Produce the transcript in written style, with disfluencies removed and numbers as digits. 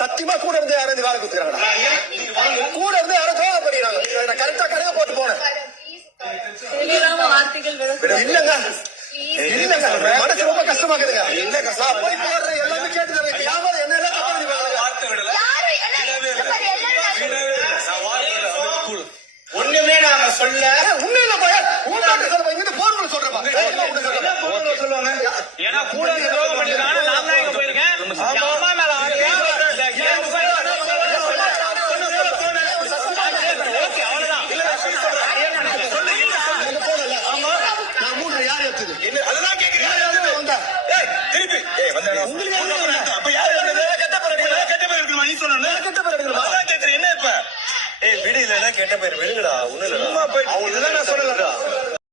சத்தியமா கூட இருந்து யாரும் வேலை கொடுத்துறாங்க. கூட இருந்து யாரும் தோக பண்ணிடுறாங்க. கரெக்டா கடையை போட்டு போனேன். இல்லங்க இல்லங்க மனசு ரொம்ப கஷ்டமாக்குதுங்க. நான் போய் போடுற எல்லாமே கேட்டுக்கிறேன். வியாபாரம் என்ன எல்லாம் தப்பு ஒண்ணுமே நாங்க சொல்ல உண்மையில போய் ஊட்டாட்டு சொல்ல இங்க போன் சொல்றேன் சொல்லுவாங்க. ஏன்னா கூட துரோகம் பண்ணிருக்காங்க. நான் தான் இங்க போயிருக்கேன். அம்மா மேல கெட்ட பேர் விடுங்கடா. ஒண்ணு இல்ல அவங்க சொல்லல.